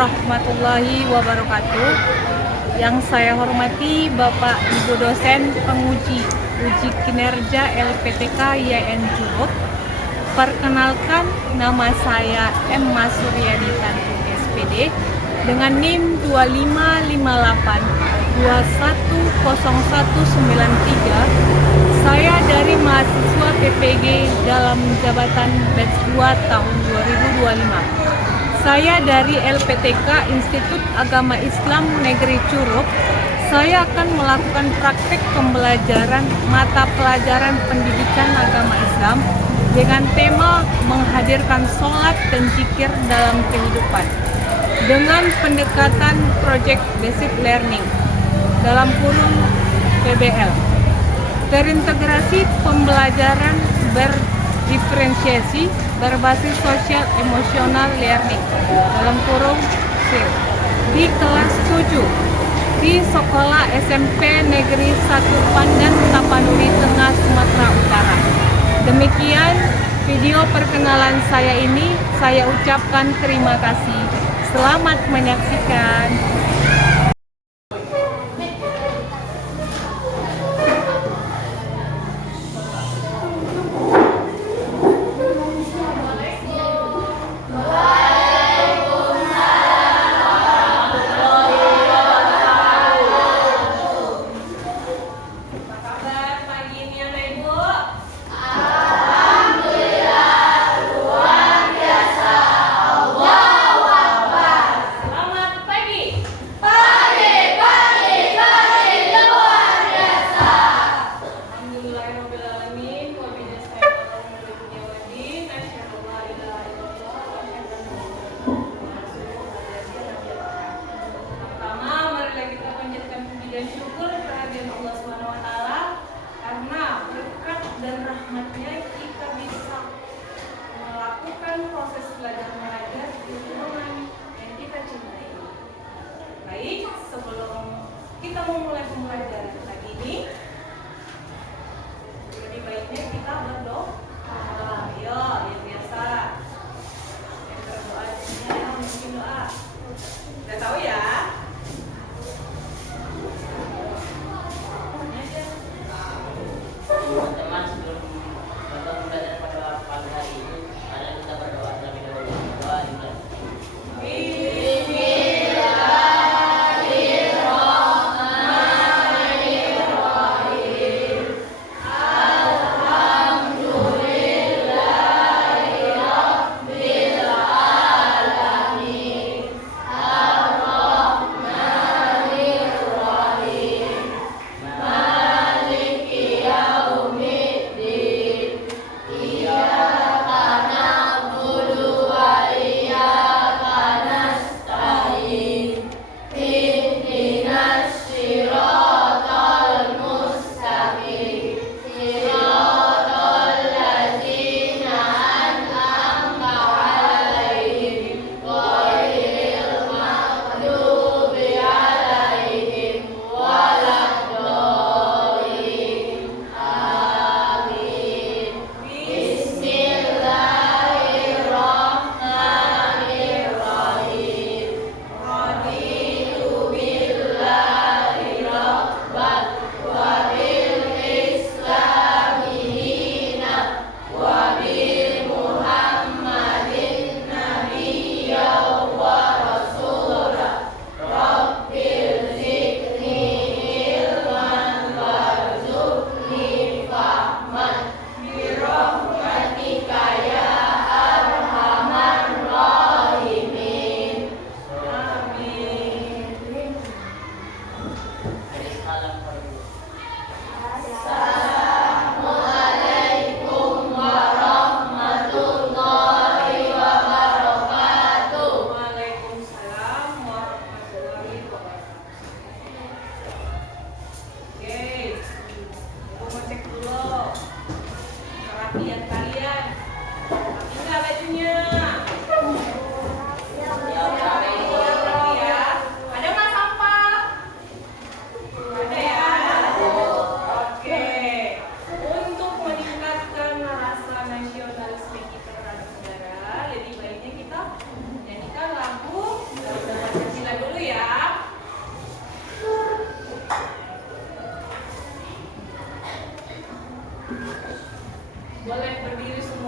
warahmatullahi wabarakatuh. Yang saya hormati Bapak Ibu dosen penguji uji kinerja LPTK YN Curup. Perkenalkan, nama saya M. Suryani Tanjung SPD dengan NIM 2558210193. Saya dari mahasiswa PPG dalam jabatan batch 2 tahun 2025. Saya dari LPTK Institut Agama Islam Negeri Curup. Saya akan melakukan praktek pembelajaran mata pelajaran pendidikan agama Islam dengan tema menghadirkan sholat dan zikir dalam kehidupan dengan pendekatan Project Based Learning dalam kurung PBL. Terintegrasi pembelajaran berdiferensiasi berbasis sosial emosional learning dalam kurung SIL di kelas 7 di Sekolah SMP Negeri 1 Pandan, Tapanuli Tengah, Sumatera Utara. Demikian video perkenalan saya ini. Saya ucapkan terima kasih. Selamat menyaksikan. Dan syukur kehadiran Allah SWT karena berkat dan rahmatnya kita bisa melakukan proses belajar mengajar di lingkungan yang kita cintai. Baik, sebelum kita memulai pembelajaran pagi ini, lebih baiknya kita berdoa. Ayo, yang biasa yang berdoa dunia mungkin doa. Udah tahu ya?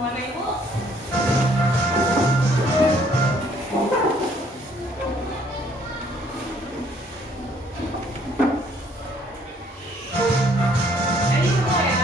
Mana Ibu? Jadi semua ya.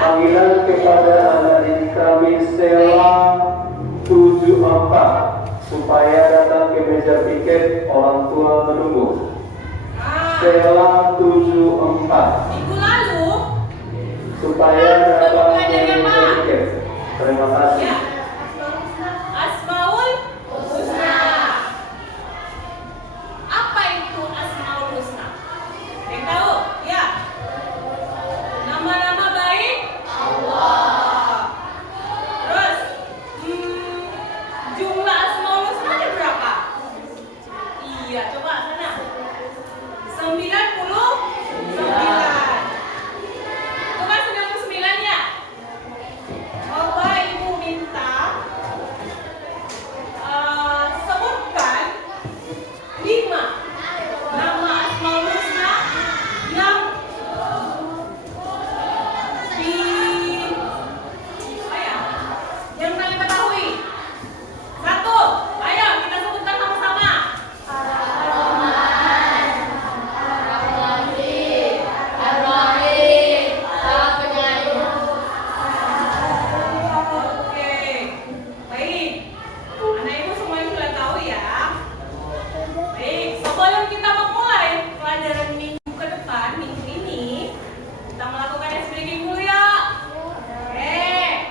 Panggilan kepada anak didik kami Sela 74 supaya datang ke meja piket, orang tua menunggu. Sela 74 Minggu lalu supaya datang ke meja piket. Terima kasih. ya. Asmaul Husna. Apa itu Asmaul Husna? Yang tahu? Ya. Nama-nama baik Allah. Terus jumlah Asmaul Husna ada berapa? Iya, coba sana. 99. Bukan 99 ya? Coba Ibu minta sebutkan 5 nama Asmaul Husna yang yang kalian ketahui. 1, ayo kita sebutkan sama-sama. Oke, baik. Anak Ibu semuanya sudah tahu ya. Baik, sebelum kita memulai pelajaran minggu ke depan, minggu ini, kita melakukan explaining dulu ya. Oke,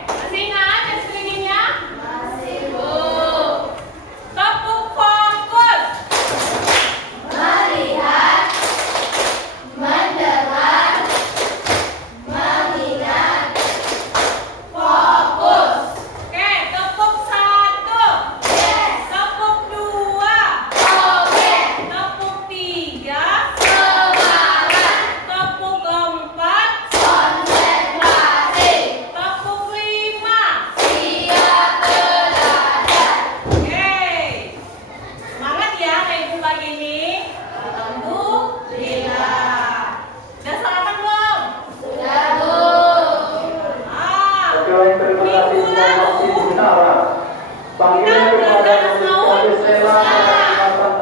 masih ingat explainingnya? Masih, Bu. Tepuk fokus. Melihat, mendengar, mengingat, fokus. Oke, tepuk 1. Yes. Tepuk 2. Oke. Tepuk 3. Semangat. Tepuk 4. Konsentrasi. Tepuk 5. Siap belajar. Oke. Semangat ya Kak Ibu pagi ini. Alhamdulillah. Udah sarapan belum? Sudah, Bu. Oke, terima kasih Minggu informasi lalu secara. Panggilan kepada anak didik kami Sela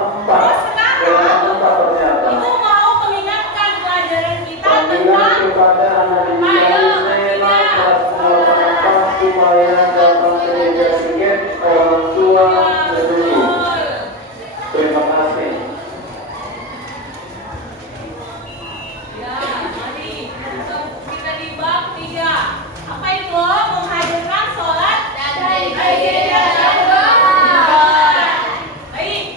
84 ternyata. Ibu mau mengingatkan pelajaran kita Panggilan tentang kepada anak didik kami Sela kelas 84 supaya datang ke meja piket, orang tua menunggu. Terima kasih. Ya, mari kita di bab 3. Apa itu? Menghadirkan sholat dan Baik.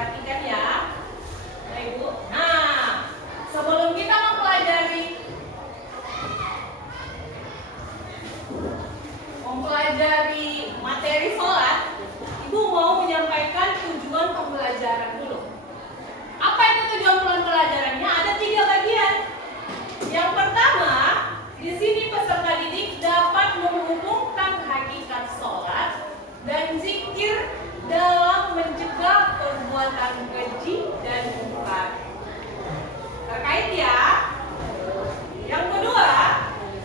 Perhatikan ya, Bapak Ibu. Nah, sebelum kita mempelajari materi sholat, Ibu mau menyampaikan tujuan pembelajaran dulu. Apa itu tujuan pembelajarannya? Ada 3 bagian. Yang pertama, di sini peserta didik dapat menghubungkan hakikat sholat dan zikir dalam mencegah perbuatan keji dan munkar. Terkait ya. Yang kedua,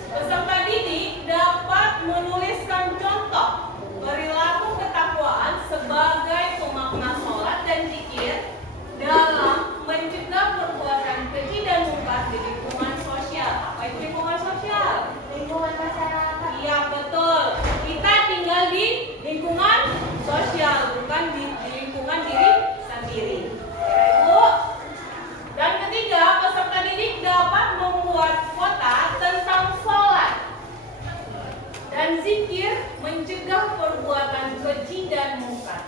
peserta didik dapat menuliskan contoh perilaku ketakwaan sebagai pemakna sholat dan zikir dalam mencegah perbuatan keji dan munkar di lingkungan sosial. Apa itu lingkungan sosial? Lingkungan masyarakat. Iya betul. Kita tinggal di lingkungan sosial, bukan di lingkungan diri sendiri. Ya, Ibu. Dan ketiga, peserta didik dapat membuat kota tentang sholat dan zikir mencegah perbuatan keji dan munkar.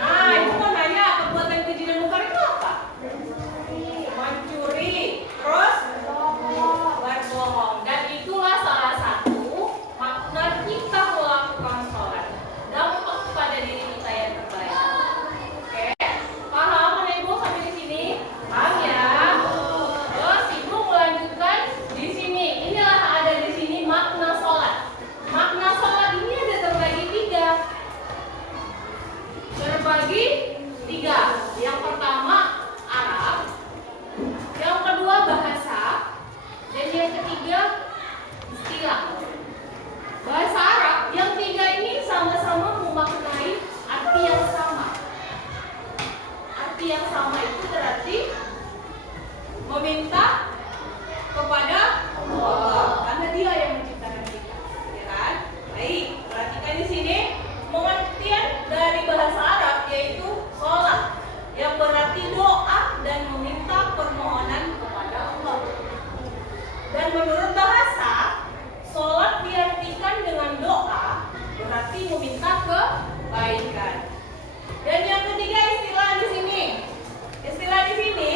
Nah, Ibu mau nanya perbuatan keji dan munkar itu apa? Mencuri, terus berbohong. Dan itulah salah satu makna kita melakukan sholat. Dampak kepada diri kita yang terbaik. Oke, paham kan Ibu sampai di sini? Paham ya? Terus Ibu melanjutkan di sini. Inilah ada di sini makna sholat. Makna sholat ini ada terbagi 3. Terbagi 3. Yang pertama Arab, yang kedua bahasa, dan yang ketiga istilah. Bahasa Arab yang 3 ini sama-sama memaknai arti yang sama. Arti yang sama itu berarti meminta kepada Allah, karena Dia yang menciptakan kita, ya kan? Baik, perhatikan di sini pengertian dari bahasa Arab yaitu sholat, yang berarti doa dan meminta permohonan kepada Allah. Dan menurut bahasa, sholat diartikan dengan doa berarti meminta kebaikan. Dan yang ketiga istilah di sini. Istilah di sini,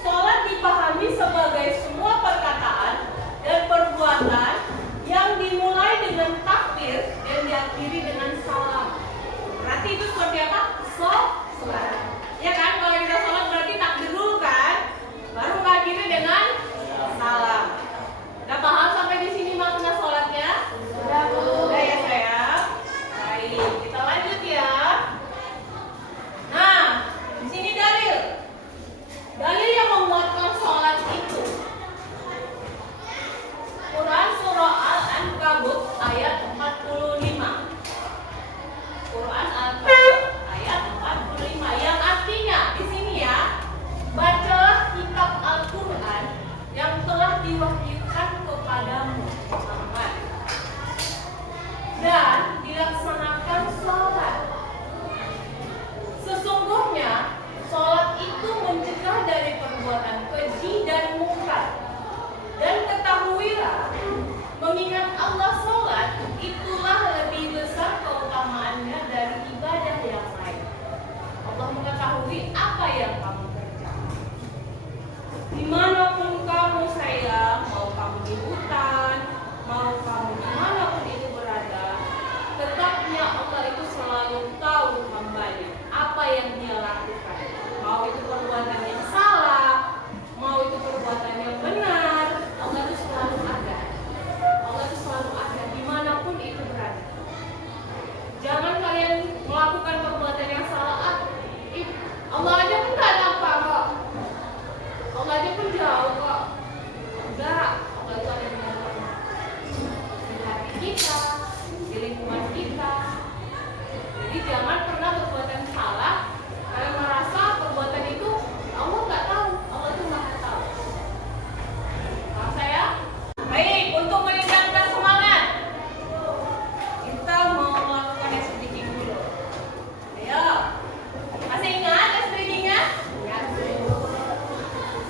sholat dipahami sebagai semua perkataan dan perbuatan yang dimulai dengan takbir dan diakhiri dengan salam. Berarti itu seperti apa? Sholat. Ya kan? Kalau kita sholat berarti takbir dulu kan? Baru mengakhiri dengan salam. Udah paham sampai di sini makna sholatnya? Udah ya sayang? Baik, kita lanjut ya. Nah, di sini dalil. Dalil yang menguatkan sholat itu Quran surah Al-Ankabut ayat 45. Quran Al-Ankabut ayat 45 yang artinya di sini ya, bacalah kitab Al-Quran yang telah diwahyukan kepadamu Muhammad dan dilaksanakan sholat. Sesungguhnya sholat itu mencegah dari perbuatan keji dan munkar. Dan ketahuilah, mengingat Allah sholat itulah lebih besar keutamaannya dari ibadah yang lain. Allah mengetahui apa yang kamu kerjakan. Dimanapun kamu sayang, mau kamu di hutan, mau kamu dimanapun itu berada, tetapnya Allah itu selalu tahu hambanya apa yang dia lakukan. Mau itu perbuatan yang salah, mau itu perbuatan yang benar, Allah itu selalu ada. Allah itu selalu ada dimanapun itu berada. Jangan kalian melakukan perbuatan yang salah. Allah aja pun gak nampak kok. Allah aja pun jauh kok. Enggak, Allah itu ada di mana-mana. Di hati kita, di lingkungan kita. Jadi jangan pernah perbuatan salah kalian merasa perbuatan itu Allah nggak tahu, Allah itu maha tahu. Paham saya? Baik, untuk meningkatkan semangat, kita mau melakukan SDG dulu. Ayo, masih ingat SDG-nya?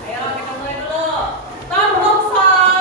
Ayo kita mulai dulu. Tanduk salam.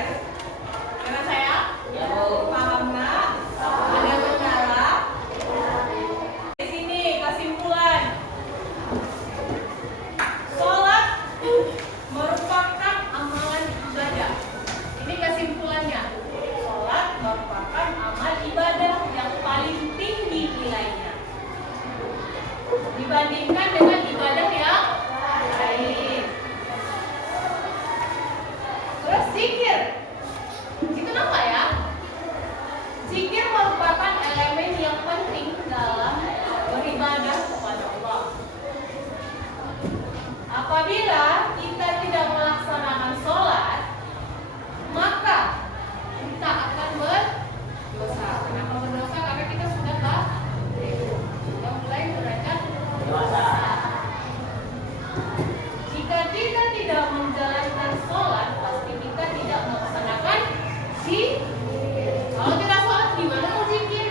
zikir. Gimana saya? Paham nak? Ada yang kendala? Di sini kesimpulan. Sholat merupakan amalan ibadah. Ini kesimpulannya. Sholat merupakan amal ibadah yang paling tinggi nilainya dibandingkan dengan ibadah yang lain. Terus zikir. Zikir apa ya? Zikir merupakan elemen yang penting dalam beribadah kepada Allah. Apabila kita tidak melaksanakan sholat, maka kita akan berdosa. Kenapa berdosa? Karena kita sudah mulai derajat dosa. Jika kita tidak menjalankan sholat, pasti kita tidak melaksanakan zikir. Kalau tidak sholat, gimana mau zikir?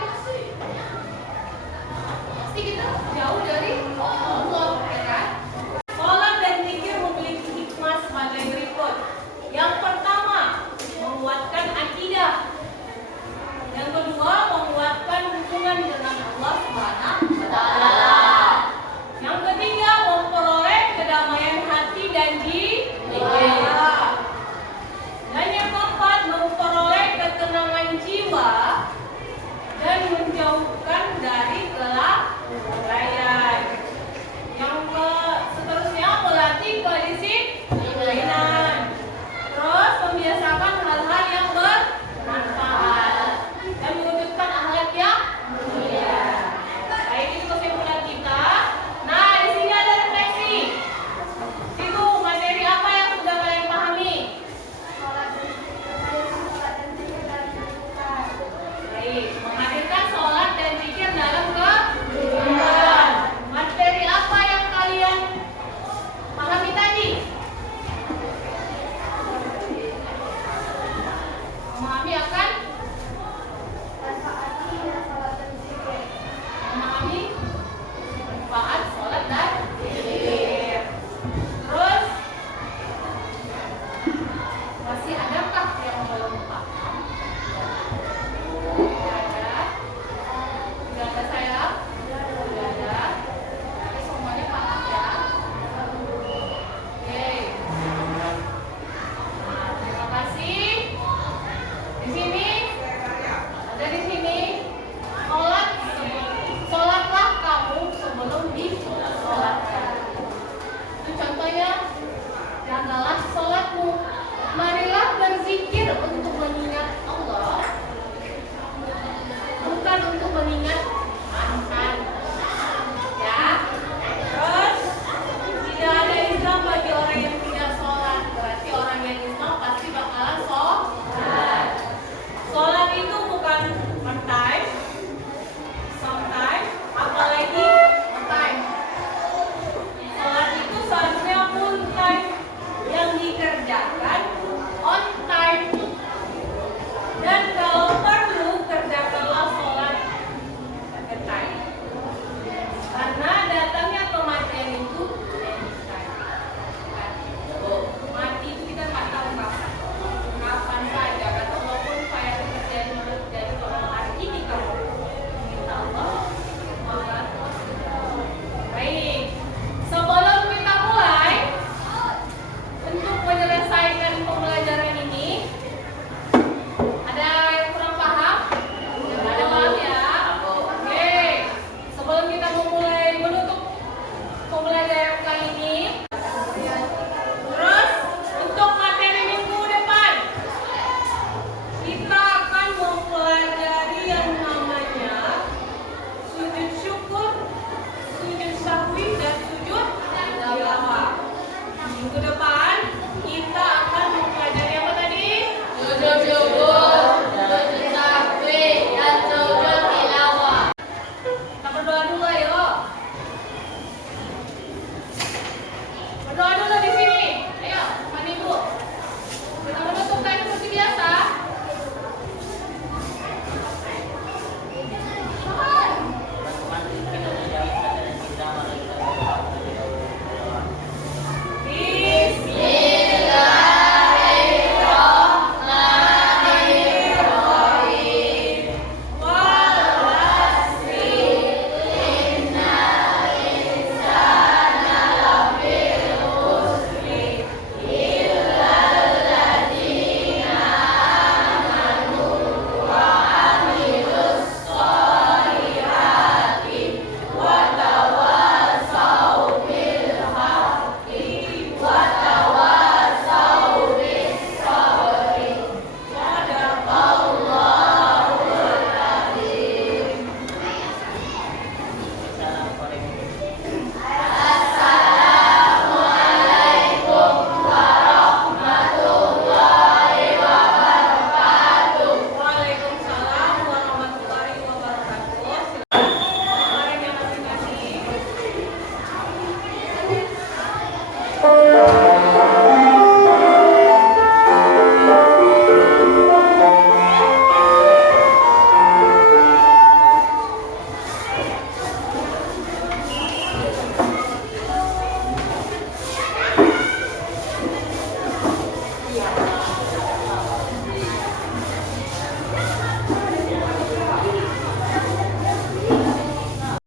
Pasti kita jauh dari Allah, ya kan? Sholat dan zikir memiliki hikmah sebagai berikut. Yang pertama, menguatkan akidah. Yang kedua, menguatkan hubungan dengan Allah Subhanahu wa Ta'ala. Yang ketiga, memperoleh kedamaian hati dan jiwa. Dan yang keempat, memperoleh ketenangan jiwa